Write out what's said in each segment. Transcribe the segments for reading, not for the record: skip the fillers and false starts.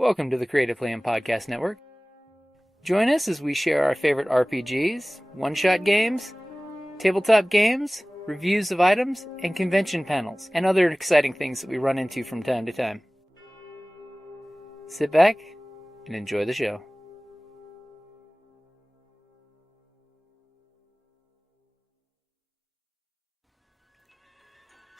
Welcome to the Creative Playing Podcast Network. Join us as we share our favorite RPGs, one-shot games, tabletop games, reviews of items, and convention panels, and other exciting things that we run into from time to time. Sit back and enjoy the show.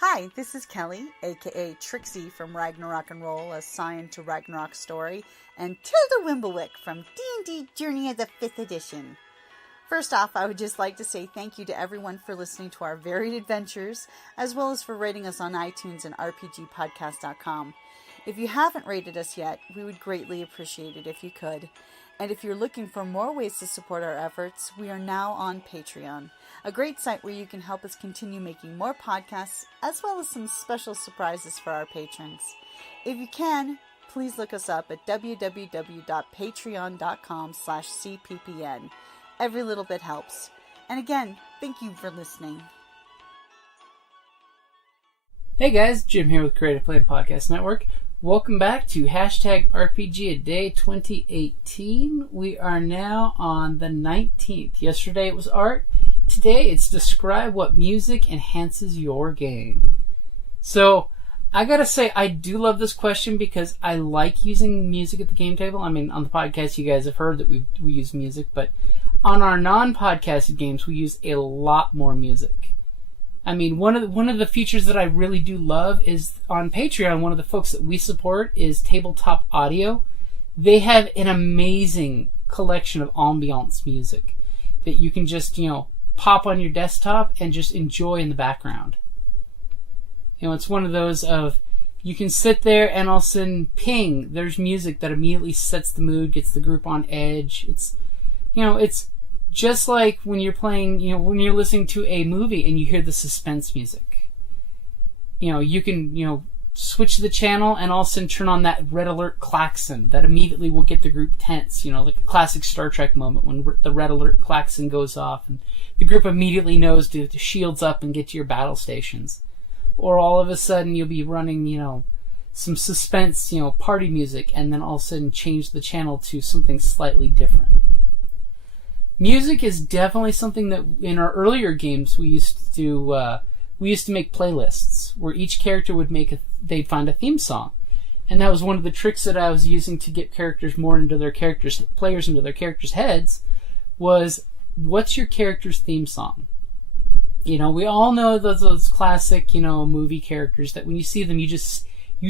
Hi, this is Kelly, aka Trixie from Ragnarok and Roll, a Scion to Ragnarok story, and Tilda Wimblewick from D&D Journey of the 5th Edition. First off, I would just like to say thank you to everyone for listening to our varied adventures, as well as for rating us on iTunes and RPGpodcast.com. If you haven't rated us yet, we would greatly appreciate it if you could. And if you're looking for more ways to support our efforts, we are now on Patreon, a great site where you can help us continue making more podcasts, as well as some special surprises for our patrons. If you can, please look us up at www.patreon.com/cppn. Every little bit helps. And again, thank you for listening. Hey guys, Jim here with Creative Playing Podcast Network. Welcome back to #RPGADAY2018. We are now on the 19th. Yesterday it was art. Today it's describe what music enhances your game. So, I gotta say, I do love this question because I like using music at the game table. I mean, on the podcast you guys have heard that we use music, but on our non-podcasted games we use a lot more music. I mean, one of the features that I really do love is on Patreon, one of the folks that we support is Tabletop Audio. They have an amazing collection of ambiance music that you can just, pop on your desktop and just enjoy in the background. It's one of those of, you can sit there and all of a sudden, ping, there's music that immediately sets the mood, gets the group on edge. It's just like when you're playing, when you're listening to a movie and you hear the suspense music. You can, switch the channel and all of a sudden turn on that red alert klaxon that immediately will get the group tense. Like a classic Star Trek moment when the red alert klaxon goes off and the group immediately knows to shields up and get to your battle stations. Or all of a sudden you'll be running, some suspense, party music, and then all of a sudden change the channel to something slightly different. Music is definitely something that in our earlier games we used to make playlists where each character would they'd find a theme song, and that was one of the tricks that I was using to get players into their characters' heads. Was what's your character's theme song? We all know those classic movie characters that when you see them you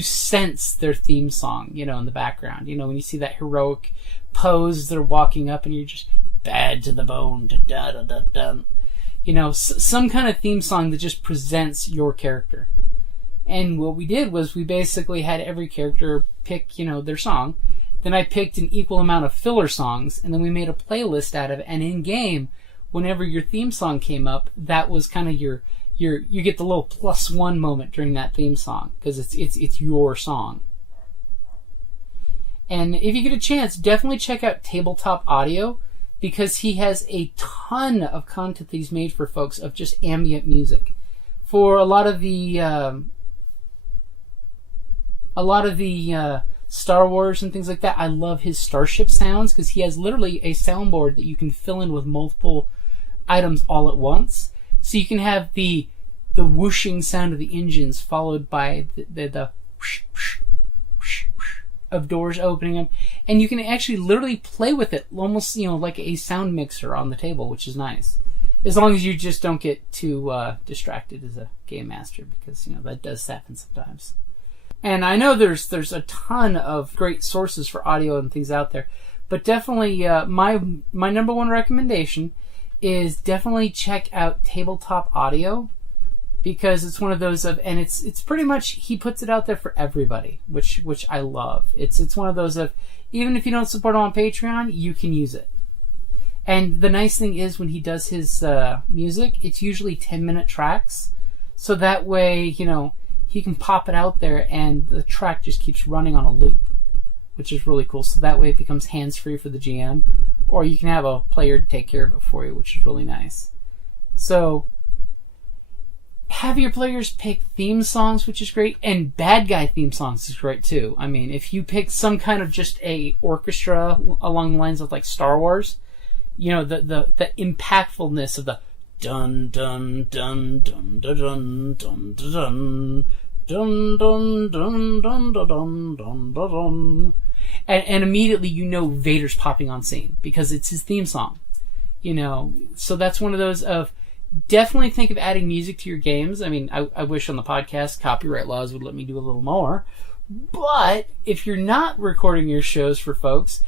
sense their theme song in the background. When you see that heroic pose they're walking up and you're just bad to the bone, da da da da. Some kind of theme song that just presents your character. And what we did was we basically had every character pick, their song. Then I picked an equal amount of filler songs, and then we made a playlist out of it. And in game, whenever your theme song came up, that was kind of you get the little +1 moment during that theme song because it's your song. And if you get a chance, definitely check out Tabletop Audio, because he has a ton of content that he's made for folks of just ambient music. For a lot of the Star Wars and things like that, I love his starship sounds because he has literally a soundboard that you can fill in with multiple items all at once. So you can have the whooshing sound of the engines followed by the whoosh, whoosh, whoosh, whoosh of doors opening up, and you can actually literally play with it almost like a sound mixer on the table, which is nice, as long as you just don't get too distracted as a game master, because that does happen sometimes. And I know there's a ton of great sources for audio and things out there, but definitely my number one recommendation is definitely check out Tabletop Audio, because it's one of those and it's pretty much, he puts it out there for everybody, which I love. It's one of those of, even if you don't support him on Patreon, you can use it. And the nice thing is when he does his music, it's usually 10-minute tracks, so that way he can pop it out there and the track just keeps running on a loop, which is really cool. So that way it becomes hands-free for the GM, or you can have a player take care of it for you, which is really nice. So have your players pick theme songs, which is great, and bad guy theme songs is great too. I mean, if you pick some kind of just a orchestra along the lines of like Star Wars, you know, the impactfulness of the dun dun dun dun dun dun dun dun dun dun dun dun dun dun dun, and immediately you know Vader's popping on scene because it's his theme song. You know, so that's one of those of definitely think of adding music to your games. I mean, I wish on the podcast copyright laws would let me do a little more. But if you're not recording your shows for folks,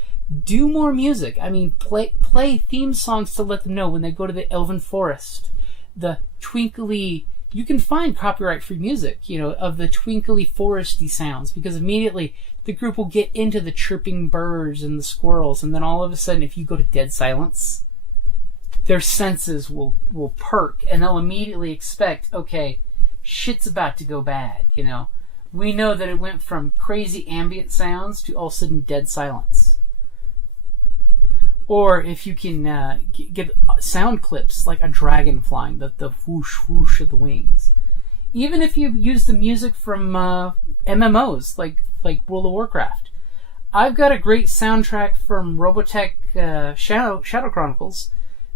do more music. I mean, play theme songs to let them know when they go to the Elven Forest. The twinkly... You can find copyright-free music, you know, of the twinkly foresty sounds, because immediately the group will get into the chirping birds and the squirrels, and then all of a sudden, if you go to dead silence, their senses will perk, and they'll immediately expect, okay, shit's about to go bad, you know. We know that it went from crazy ambient sounds to all of a sudden dead silence. Or if you can get sound clips like a dragon flying, the whoosh whoosh of the wings. Even if you use the music from MMOs like World of Warcraft. I've got a great soundtrack from Robotech Shadow Chronicles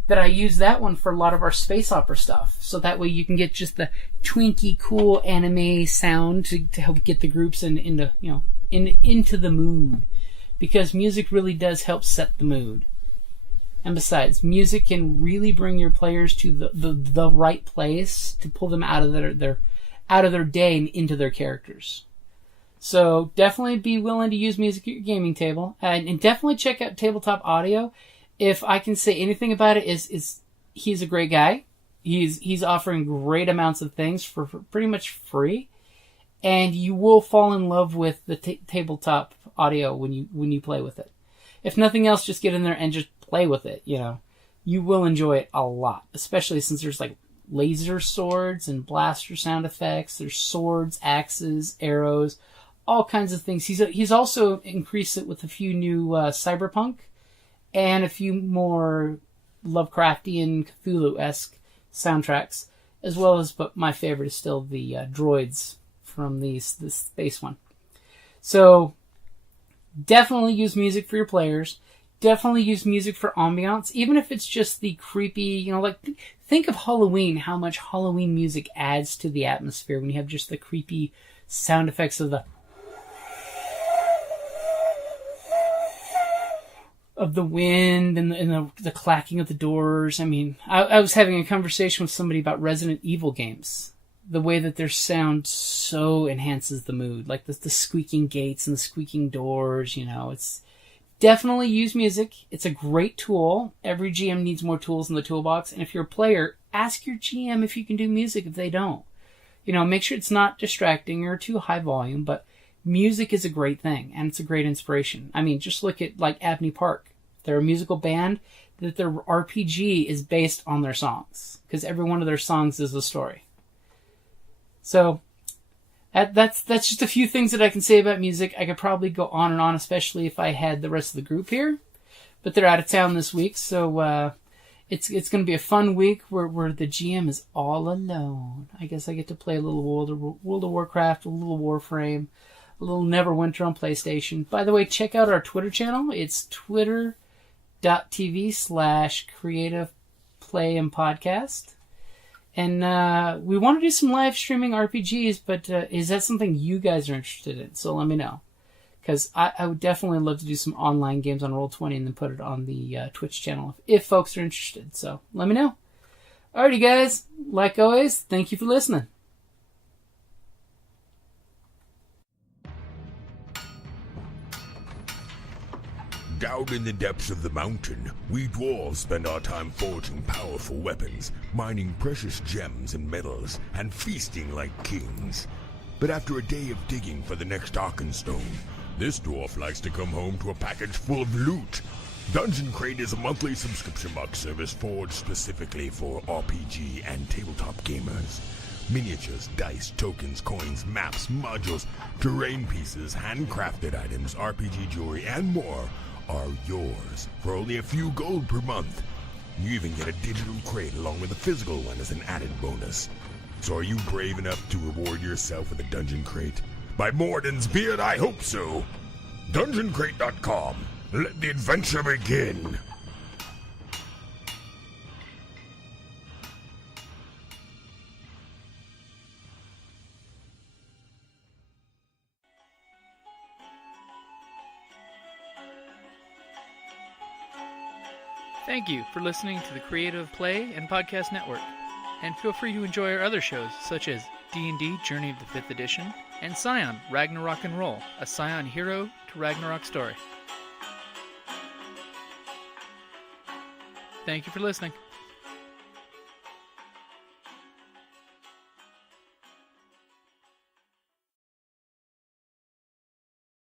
that I use that one for a lot of our space opera stuff. So that way you can get just the twinky, cool anime sound to help get the groups into the mood. Because music really does help set the mood. And besides, music can really bring your players to the right place to pull them out of their day and into their characters. So definitely be willing to use music at your gaming table, and definitely check out Tabletop Audio. If I can say anything about it, is he's a great guy. He's offering great amounts of things for pretty much free, and you will fall in love with the Tabletop Audio when you play with it. If nothing else, just get in there and just play with it. You know, you will enjoy it a lot, especially since there's like laser swords and blaster sound effects. There's swords, axes, arrows, all kinds of things. He's also increased it with a few new cyberpunk and a few more Lovecraftian, Cthulhu-esque soundtracks, as well as, but my favorite is still the droids from the space one. So definitely use music for your players. Definitely use music for ambiance, even if it's just the creepy, you know, like, think of Halloween, how much Halloween music adds to the atmosphere when you have just the creepy sound effects of the wind and the clacking of the doors. I mean, I was having a conversation with somebody about Resident Evil games. The way that their sound so enhances the mood, like the squeaking gates and the squeaking doors, you know, it's... Definitely use music. It's a great tool. Every GM needs more tools in the toolbox. And if you're a player, ask your GM if you can do music if they don't. You know, make sure it's not distracting or too high volume, but music is a great thing, and it's a great inspiration. I mean, just look at, like, Abney Park. They're a musical band that their RPG is based on their songs, because every one of their songs is a story. So... That's just a few things that I can say about music. I could probably go on and on, especially if I had the rest of the group here. But they're out of town this week, so it's going to be a fun week where the GM is all alone. I guess I get to play a little World of Warcraft, a little Warframe, a little Neverwinter on PlayStation. By the way, check out our Twitter channel. It's twitter.tv/creativeplayandpodcast. And we want to do some live streaming RPGs, but is that something you guys are interested in? So let me know. Because I would definitely love to do some online games on Roll20 and then put it on the Twitch channel if folks are interested. So let me know. Alrighty, guys. Like always, thank you for listening. Down in the depths of the mountain, we dwarves spend our time forging powerful weapons, mining precious gems and metals, and feasting like kings. But after a day of digging for the next Arkenstone, this dwarf likes to come home to a package full of loot. Dungeon Crate is a monthly subscription box service forged specifically for RPG and tabletop gamers. Miniatures, dice, tokens, coins, maps, modules, terrain pieces, handcrafted items, RPG jewelry, and more are yours for only a few gold per month. You even get a digital crate along with a physical one as an added bonus. So are you brave enough to reward yourself with a dungeon crate? By Morden's beard, I hope so. DungeonCrate.com. Let the adventure begin. Thank you for listening to the Creative Play and Podcast Network. And feel free to enjoy our other shows, such as D&D Journey of the 5th Edition and Scion Ragnarok and Roll, a Scion hero to Ragnarok story. Thank you for listening.